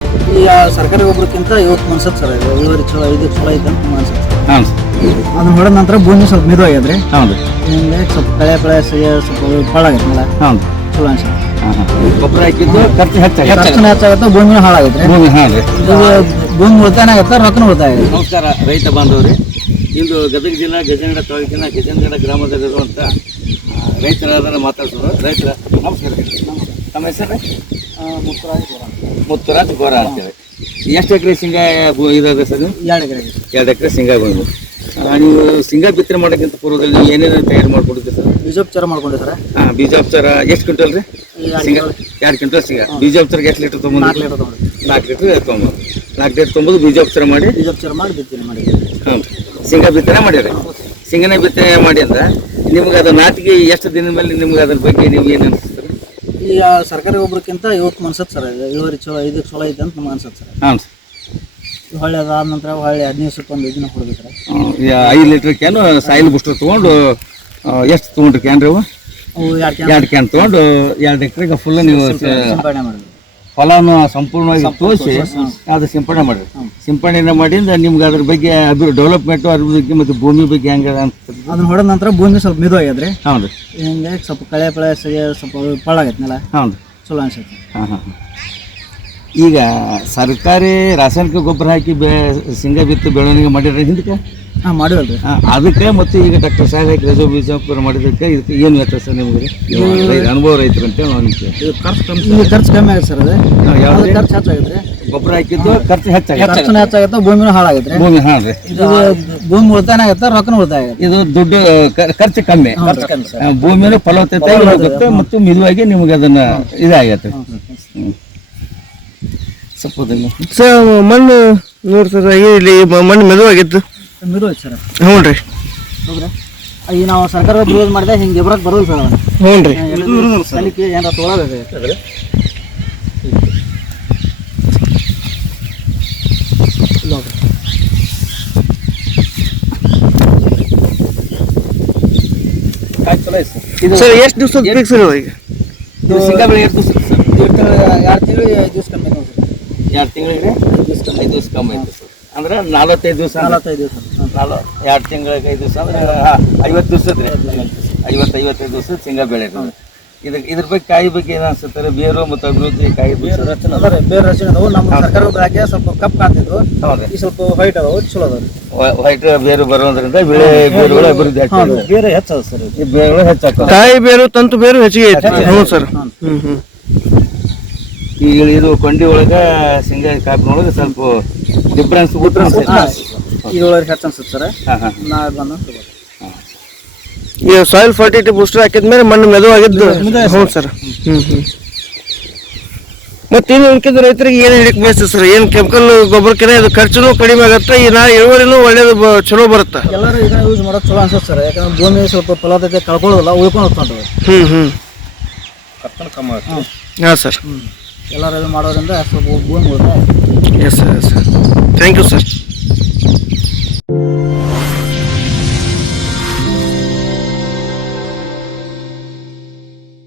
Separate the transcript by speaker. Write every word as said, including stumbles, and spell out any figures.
Speaker 1: ಈ ಸರ್ಕಾರಿ ಗೊಬ್ಬರಕ್ಕಿಂತ ಇವತ್ತು ಅನ್ಸುತ್ತೆ ಸರ್ ಇದು ಇಳುವರಿ ಚಲೋ ಇದು ಚಲೋ ಐತೆ ಅಂತ ಅನ್ಸುತ್ತೆ.
Speaker 2: ಹಾಂ
Speaker 1: ಅದನ್ನ ಹೊಡೆದ ನಂತರ ಭೂಮಿ ಸ್ವಲ್ಪ ಮಿದು ಆಗ್ಯದ್ರಿ.
Speaker 2: ಹೌದು.
Speaker 1: ಹಿಂಗೆ ಸ್ವಲ್ಪ ಕಳೆ ಪಳೆ ಸ್ವಲ್ಪ ಹಾಳಾಗೈತಲ್ಲ.
Speaker 2: ಹೌದು.
Speaker 1: ಚಲೋ ಅನ್ಸುತ್ತೆ.
Speaker 2: ಹಾಂ ಹಾಂ ಗೊಬ್ಬರ ಹಾಕಿದ್ದು ಖರ್ಚು ಹೆಚ್ಚಾಗಿ
Speaker 1: ಖರ್ಚು ಹೆಚ್ಚಾಗುತ್ತೆ, ಭೂಮಿನೂ ಹಾಳಾಗೈತ್ರಿ.
Speaker 2: ಭೂಮಿ ಹಾಂ ರೀ.
Speaker 1: ಭೂಮಿ ಉಳಿತಾಯ ಆಗುತ್ತೆ, ರೊಕ್ಕನೂ ಉಳಿತಾಯ ಆಗುತ್ತೆ.
Speaker 2: ನಮಸ್ಕಾರ ರೈತ ಬಾಂಧವರೇ. ಇಂದು ಗದಗ ಜಿಲ್ಲಾ ಗಜನಗಡ ತಾಲೂಕಿನ ಗಜನಗಡ ಗ್ರಾಮದಲ್ಲಿರುವಂಥ ರೈತರಾದ ಮಾತಾಡ್ಸೋರು ರೈತರ. ನಮಸ್ಕಾರ. ನಮ್ಮ ಹೆಸರು
Speaker 1: ಮುತ್ತುರಾಜ್
Speaker 2: ಮುತ್ತುರಾಜ್ ಗೋರ ಅಂತೇಳಿ. ಎಷ್ಟು ಎಕರೆ ಶೇಂಗಾ ಇದಾದ್ರೆ ಸರ್?
Speaker 1: ಎರಡು ಎಕರೆ
Speaker 2: ಎರಡು ಎಕರೆ ಶೇಂಗಾ ಬಂದು ನೀವು ಶೇಂಗಾ ಬಿತ್ತನೆ ಮಾಡೋಕ್ಕಿಂತ ಪೂರ್ವದಲ್ಲಿ ನೀವು ಏನೇನು ತಯಾರು ಮಾಡ್ಕೊಂಡಿದ್ದೆ ಸರ್?
Speaker 1: ಬೀಜೋಪಚಾರ ಮಾಡ್ಕೊಂಡೆ ಸರ್.
Speaker 2: ಹಾಂ ಬೀಜೋಪಚಾರ ಎಷ್ಟು ಕ್ವಿಂಟಲ್ ರೀ? ಶೇಂಗಾ ಎರಡು ಕ್ವಿಂಟಲ್ ಶೇಂಗಾ ಬೀಜೋಪಚಾರಕ್ಕೆ ಎಷ್ಟು ಲೀಟ್ರ್ ತೊಗೊಂಡು?
Speaker 1: ನಾಲ್ಕು ಲೀಟರ್ ತೊಗೊಂಡು
Speaker 2: ನಾಲ್ಕು ಲೀಟ್ರ್ ತೊಗೊಂಬೋದು. ನಾಲ್ಕು ಲೀಟ್ರ್ ತೊಗೊಂಬೋದು ಬೀಜೋಪಚಾರ ಮಾಡಿ
Speaker 1: ಬೀಜೋಪಚಾರ ಮಾಡಿ ಬಿತ್ತನೆ ಮಾಡಿದ್ದೀವಿ.
Speaker 2: ಹಾಂ ಶೇಂಗಾ ಬಿತ್ತನೆ ಮಾಡಿರಿ. ಶೇಂಗಾನೆ ಬಿತ್ತನೆ ಮಾಡಿ ಅಂತ ನಿಮ್ಗೆ ಅದು ನಾಟಿಗೆ ಎಷ್ಟು ದಿನದ ಮೇಲೆ ನಿಮ್ಗೆ ಅದ್ರ ಬಗ್ಗೆ ನೀವು ಏನು ಅನಿಸ್ತಾರೆ?
Speaker 1: ಈ ಸರ್ಕಾರಿ ಗೊಬ್ಬರಕ್ಕಿಂತ ಇವತ್ತು ಅನ್ಸುತ್ತೆ ಸರ್ ಇದು ಇಳುವರಿ ಚಲೋ ಇದು ಚಲೋ ಐತೆ ಅಂತ ನಮ್ಗೆ ಅನ್ಸುತ್ತೆ ಸರ್.
Speaker 2: ಹಾಂ
Speaker 1: ಹೊಳ್ಳಿ ಅದಾದ ನಂತರ ಹೊಳ್ಳಿ ಹದಿನೈದು ದಿವಸಕ್ಕೆ ಒಂದು ಇದನ್ನ ಕೊಡ್ಬೇಕು ಸರ್.
Speaker 2: ಐದು ಲೀಟ್ರ್ ಕ್ಯಾನು ಸಾಯಿಲ್ ಬೂಸ್ಟರ್ ತೊಗೊಂಡು ಎಷ್ಟು ತೊಗೊಂಡ್ರಿ ಕ್ಯಾನ್ ರೀ? ಅವು
Speaker 1: ಅವು ಎರಡು ಕ್ಯಾನ್
Speaker 2: ಎರಡು ಕ್ಯಾನ್ ತೊಗೊಂಡು ಎರಡು ಎಕರೆಗೆ ಫುಲ್ ನೀವು
Speaker 1: ಸಿಂಪಡಣೆ ಮಾಡಿದ್ವಿ.
Speaker 2: ಹೊಲವನ್ನು ಸಂಪೂರ್ಣವಾಗಿ ತೋರಿಸಿ ಅದು ಸಿಂಪಡಣೆ ಮಾಡಿರಿ. ಸಿಂಪಡಣೆ ಮಾಡಿಂದ ನಿಮ್ಗೆ ಅದ್ರ ಬಗ್ಗೆ ಅದ್ರ ಡೆವಲಪ್ಮೆಂಟು ಅದ್ರ ಬಗ್ಗೆ ಮತ್ತು ಭೂಮಿ ಬಗ್ಗೆ ಹೆಂಗೆ ಅನ್ಸುತ್ತೆ?
Speaker 1: ಅದನ್ನ ಹೊಡೆದ ನಂತರ ಭೂಮಿ ಸ್ವಲ್ಪ ಮಿದು ಆಗ್ಯದ್ರಿ.
Speaker 2: ಹೌದು.
Speaker 1: ಹಿಂಗೆ ಸ್ವಲ್ಪ ಕಳೆ ಪಳೆ ಸ್ವಲ್ಪ ಪಳ್ಳಾಗೈತೆ ನೆಲ.
Speaker 2: ಹೌದು.
Speaker 1: ಚಲೋ ಅನ್ಸುತ್ತೆ.
Speaker 2: ಹಾಂ ಹಾಂ ಈಗ ಸರ್ಕಾರಿ ರಾಸಾಯನಿಕ ಗೊಬ್ಬರ ಹಾಕಿ ಬೆ ಶೇಂಗಾ ಬಿತ್ತು ಬೆಳವಣಿಗೆ ಮಾಡಿದ್ರೆ ಹಿಂದಕ್ಕೆ
Speaker 1: ಹಾಂ ಮಾಡಿವಲ್ರಿ.
Speaker 2: ಅದಕ್ಕೆ ಮತ್ತು ಈಗ ಡಾಕ್ಟರ್ ಸಾಹೇಬ್ ಹಾಕಿ ರಜೋ ಬೀಜೋಪಚಾರ ಮಾಡಿದ್ದಕ್ಕೆ ಇದಕ್ಕೆ ಏನು ವ್ಯತ್ಯಾಸ ನಿಮಗೆ? ಅನುಭವ ರೈತರು ಅಂತ ನಾನು
Speaker 1: ಇದು ಖರ್ಚು ಕಮ್ಮಿ ಇದು ಖರ್ಚು ಕಮ್ಮಿ ಆಗುತ್ತೆ ಸರ್. ಅದು
Speaker 2: ಯಾವ್ದು
Speaker 1: ಖರ್ಚು ಹೆಚ್ಚಾಗೈತ್ರಿ.
Speaker 2: ಗೊಬ್ಬರ ಹಾಕಿದ್ದು ಖರ್ಚು ಹೆಚ್ಚಾಗಿ
Speaker 1: ಖರ್ಚುನ ಹೆಚ್ಚಾಗುತ್ತೆ, ಭೂಮಿನೂ ಹಾಳಾಗೈತ್ರಿ.
Speaker 2: ಭೂಮಿ ಹಾಂ ರೀ.
Speaker 1: ಇದು ಭೂಮಿ ಉಳಿತಾಯ ಆಗುತ್ತೆ, ರೊಕ್ಕನೂ ಉಳಿತಾಯ ಆಗುತ್ತೆ.
Speaker 2: ಇದು ದುಡ್ಡು ಖರ್ಚು ಕಮ್ಮಿ, ಭೂಮಿಯನ್ನು ಫಲವತ್ತತೆ ಹೋಗುತ್ತೆ ಮತ್ತು ಮಿದುವಾಗಿ ನಿಮಗೆ ಅದನ್ನ ಇದಾಗತ್ತೆ. ಹ್ಞೂ ಸ್ವಲ್ಪ
Speaker 3: ಸರ್ ಮಣ್ಣು ನೋಡಿ ಸರ್ ಇಲ್ಲಿ ಮಣ್ಣು ಮೆದುವಾಗಿತ್ತು.
Speaker 1: ಮಿದು ಐತೆ ಸರ್.
Speaker 3: ಹ್ಞೂ ರೀ.
Speaker 1: ಹೌದ್ರಾ? ಈಗ ನಾವು ಸರ್ಕಾರ ಯೂಸ್ ಮಾಡಿದೆ ಹಿಂಗೆ ಬರೋಕ್ಕೆ ಬರೋಲ್ಲ ಸರ್.
Speaker 3: ಹ್ಞೂ ರೀ.
Speaker 1: ಸಲಿಕೆ ಏನಾರ ತೊಗೊಳಬೇಕು.
Speaker 3: ಸರ್ ಎಷ್ಟು ದಿವಸ ಬೇಕು ಸರ್ ಈಗ?
Speaker 2: ಶೇಂಗಾ ಬೆಳೆ ಎಷ್ಟು ದಿವಸ ಸರ್?
Speaker 1: ಎರಡು ತಿಂಗಳು ಐದು ದಿವಸ ಕಮ್ಮಿ ಐತೆ ಸರ್.
Speaker 2: ಎರಡು ತಿಂಗಳಿಗೆ ಐದು ದಿವಸ ಕಮ್ಮಿ ಐತೆ ಸರ್. ಅಂದ್ರೆ ನಲವತ್ತೈದು ದಿವಸ
Speaker 1: ನಲವತ್ತೈದು ದಿವಸ
Speaker 2: ನಾಲ್ ಎರಡು ತಿಂಗಳಿಗೆ ಐದು ದಿವಸ ಅಂದ್ರೆ ಐವತ್ತು ದಿವಸದ ರೀ. ಐವತ್ತು ಐವತ್ತೈದು ದಿವಸ ಶೇಂಗಾ ಬೆಳೆ. ಇದಕ್ಕೆ ಇದ್ರ ಬಗ್ಗೆ ಕಾಯಿ ಬಗ್ಗೆ ಏನು ಅನ್ಸುತ್ತಾರೆ? ಬೇರು ಮತ್ತು ಅಭಿವೃದ್ಧಿ ಕಾಯಿ
Speaker 1: ಬೇರೆ ರಚನೆ ಅದ ರೀ. ಬೇರೆ ರಚನೆ ಅದಾವು. ನಮ್ಮ ಸರ್ಕಾರ ಗೊಬ್ಬರ ಹಾಕಿ ಸ್ವಲ್ಪ ಕಪ್ಪು ಕಾಣ್ತಿದ್ವು.
Speaker 2: ಹೌದು.
Speaker 1: ಈ ಸ್ವಲ್ಪ ವೈಟ್ ಅದಾವು, ಚಲೋ ಅದಾವ ರೀ.
Speaker 2: ವೈಟ್ ಬೇರು ಬರೋದ್ರಿಂದ ಬೆಳೆ ಬೇರುಗಳು ಅಭಿವೃದ್ಧಿ ಆಗ್ತದೆ.
Speaker 1: ಬೇರೆ ಹೆಚ್ಚದ ಸರ್.
Speaker 2: ಈ ಬೇರುಗಳು ಹೆಚ್ಚಾಗ್ತವೆ.
Speaker 3: ಕಾಯಿ ಬೇರು ತಂತು ಬೇರು ಹೆಚ್ಚಿಗೆ ಐತೆ. ಹ್ಞೂ ಸರ್. ಹ್ಞೂ ಹ್ಞೂ
Speaker 2: ಈಗ ಇದು ಕೊಂಡಿ ಒಳಗೆ ಶೇಂಗಾ ಕಾಪಿನೊಳಗೆ ಸ್ವಲ್ಪ ಡಿಫ್ರೆನ್ಸ್ ಡಿಫ್ರೆನ್ಸ್
Speaker 1: ಇಳುವರಿ ಹೆಚ್ಚು ಅನ್ಸುತ್ತೆ ಸರ್.
Speaker 2: ಹಾಂ ಹಾಂ
Speaker 1: ನಾ ಬಂದು
Speaker 3: ಈಗ ಸಾಯಿಲ್ ಫರ್ಟಿಲಿಟಿ ಬೂಸ್ಟರ್ ಹಾಕಿದ್ಮೇಲೆ ಮಣ್ಣು ಮೆದುವಾಗಿದ್ದು. ಹ್ಞೂ ಸರ್. ಹ್ಞೂ ಹ್ಞೂ ಮತ್ತೆ ಇನ್ನು ಉಳ್ಕಿದ ರೈತರಿಗೆ ಏನು ಹೇಳಿಕ್ ಬಯಸ್ತದೆ ಸರ್? ಏನು ಕೆಮಿಕಲ್ ಗೊಬ್ಬರಕ್ಕಿಂತ ಇದು ಖರ್ಚುನೂ ಕಡಿಮೆ ಆಗುತ್ತೆ, ಈ ನಾ ಇಳುವರಿನೂ ಒಳ್ಳೇದು ಚಲೋ ಬರುತ್ತೆ.
Speaker 1: ಎಲ್ಲರೂ ಇದನ್ನ ಯೂಸ್ ಮಾಡೋದು ಚಲೋ ಅನ್ಸುತ್ತೆ ಸರ್. ಯಾಕಂದ್ರೆ ಭೂಮಿ ಸ್ವಲ್ಪ ಫಲವತ್ತತೆ ಕಳ್ಕೊಳ್ಳೋದಿಲ್ಲ, ಉಳ್ಕೊಂಡು ಹೋಗ್ತಾವೆ.
Speaker 3: ಹ್ಞೂ ಹ್ಞೂ
Speaker 2: ಕರ್ತನ ಕಮ್ಮಿ ಆಗುತ್ತೆ.
Speaker 3: ಹಾಂ ಸರ್.
Speaker 1: ಎಲ್ಲರೂ ಇದು ಮಾಡೋದ್ರಿಂದ ಸ್ವಲ್ಪ ಭೂಮಿ ಉಳಿತಾಯ.
Speaker 3: Yes sir yes sir. Thank you sir.